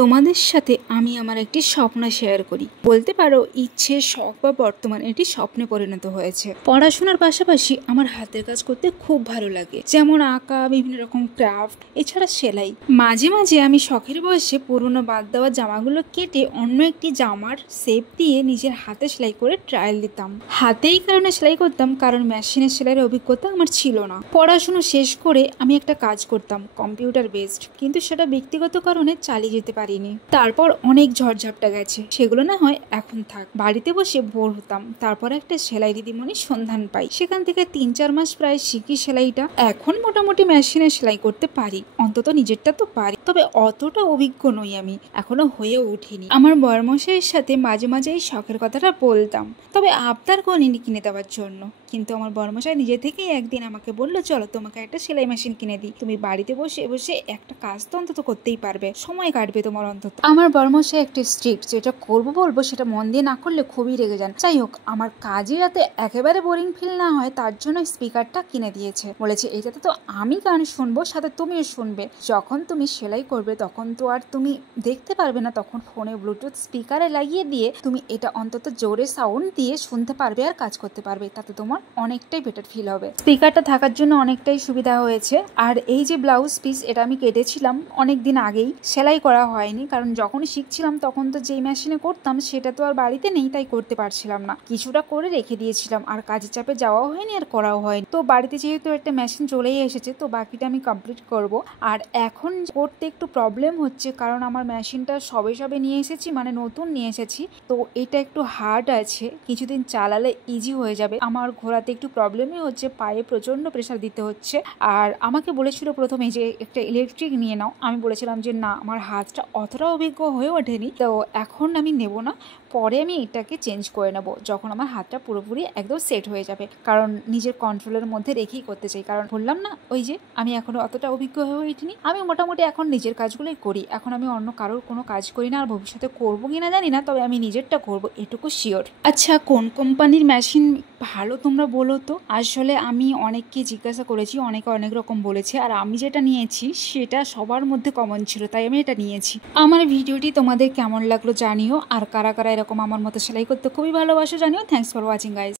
তোমাদের সাথে আমি আমার একটি স্বপ্ন শেয়ার করি, বলতে পারো ইচ্ছে, শখ বা বর্তমানে এটি স্বপ্নে পরিণত হয়েছে। পড়াশোনার পাশাপাশি আমার হাতের কাজ করতে খুব ভালো লাগে, যেমন আঁকা, বিভিন্ন রকম ক্রাফট, এছাড়া সেলাই। মাঝে মাঝে আমি শখের বয়সে পুরনো বাদ দেওয়া জামাগুলো কেটে অন্য একটি জামার শেপ দিয়ে নিজের হাতে সেলাই করে ট্রায়াল দিতাম। হাতে এই কারণে সেলাই করতাম কারণ মেশিনে সেলাইয়ের অভিজ্ঞতা আমার ছিল না। পড়াশোনা শেষ করে আমি একটা কাজ করতাম কম্পিউটার বেসড, কিন্তু সেটা ব্যক্তিগত কারণে চালিয়ে যেতে পারিনি। তারপর অনেক ঝড়ঝাপটা গেছে, সেগুলো না হয় এখন থাক। বাড়িতে বসে বোর হতাম, তারপর একটা সেলাই দিদিমণির সন্ধান পাই। সেখান থেকে 3-4 মাস প্রায় শিখি সেলাইটা। এখন মোটামুটি মেশিনে সেলাই করতে পারি, অন্তত নিজেরটা তো পারি, তবে অতটা অভিজ্ঞ নই আমি, এখনো হয়ে ওঠেনি। আমার বরমশাইয়ের সাথে মাঝে মাঝে এই শখের কথাটা বলতাম, তবে আবদার করিনি কিনে দেওয়ার জন্য। কিন্তু আমার বরমশাই নিজে থেকেই একদিন আমাকে বললো, চলো তোমাকে একটা সেলাই মেশিন কিনে দিই, তুমি বাড়িতে বসে বসে একটা কাজ তো অন্তত করতেই পারবে, সময় কাটবে তোমার অন্তত। আমার বরমশাই একটা স্ট্রিক্ট, যেটা করবো বলবো সেটা মন দিয়ে না করলে খুবই রেগে যান। যাই হোক, আমার কাজে যাতে একেবারে বোরিং ফিল না হয় তার জন্য স্পিকারটা কিনে দিয়েছে। বলেছে এটাতে তো আমি গান শুনবো, সাথে তুমিও শুনবে। যখন তুমি সেলাই করবে তখন তো আর তুমি দেখতে পারবে না, তখন ফোনে ব্লুটুথ স্পিকারে লাগিয়ে দিয়ে তুমি এটা অন্তত জোরে সাউন্ড দিয়ে শুনতে পারবে আর কাজ করতে পারবে, তাতে তোমার অনেকটাই বেটার ফিল হবে। স্পিকারটা থাকার জন্য অনেকটাই সুবিধা হয়েছে। আর এই যে ব্লাউজ পিস, এটা আমি কেটেছিলাম অনেক দিন আগেই, সেলাই করা হয়নি, কারণ যখন শিখছিলাম তখন তো যেই মেশিনে করতাম সেটা তো আর বাড়িতে নেই, তাই করতে পারছিলাম না। কিছুটা করে রেখে দিয়েছিলাম, আর কাজের চাপে যাওয়াও হয়নি আর করাও হয়নি। তো বাড়িতে যেহেতু একটা মেশিন চলেই এসেছে, তো বাকিটা আমি কমপ্লিট করব। আর এখন করতে একটু প্রবলেম হচ্ছে, কারণ আমার মেশিনটা সবে সবে নিয়ে এসেছি, মানে নতুন নিয়ে এসেছি, তো এটা একটু হার্ড আছে, কিছুদিন চালালে ইজি হয়ে যাবে। আমার ঘোরাতে একটু প্রবলেমই হচ্ছে, পায়ে প্রচন্ড প্রেসার দিতে হচ্ছে। আর আমাকে বলেছিল প্রথমে যে একটা ইলেকট্রিক নিয়ে নাও, আমি বলেছিলাম যে না, আমার হাতটা অতটা অভিজ্ঞ হয়ে ওঠেনি, তো এখন আমি নেব না, পরে আমি এটাকে চেঞ্জ করে নেব যখন আমার হাতটা পুরোপুরি একদম সেট হয়ে যাবে, কারণ নিজের কন্ট্রোলের মধ্যে রেখেই করতে চাই। কারণ বললাম না, ওই যে আমি এখনো অতটা অভিজ্ঞ হয়ে ওঠেনি, আমি মোটামুটি এখন নিজের কাজগুলোই করি। এখন আমি অন্য কারোর কোনো কাজ করি না, আর ভবিষ্যতে করবো কিনা জানি না, তবে আমি নিজেরটা করবো, এটুকু শিওর। আচ্ছা, কোন কোম্পানির মেশিন ভালো তোমরা বলো তো? আসলে আমি অনেককে জিজ্ঞাসা করেছি, অনেকে অনেক রকম বলেছে, আর আমি যেটা নিয়েছি সেটা সবার মধ্যে কমন ছিল, তাই আমি এটা নিয়েছি। আমার ভিডিওটি তোমাদের কেমন লাগলো জানিও, আর কারা কারা এরকম আমার মতো সেলাই করতে খুবই ভালোবাসো জানিও। Thanks for watching guys.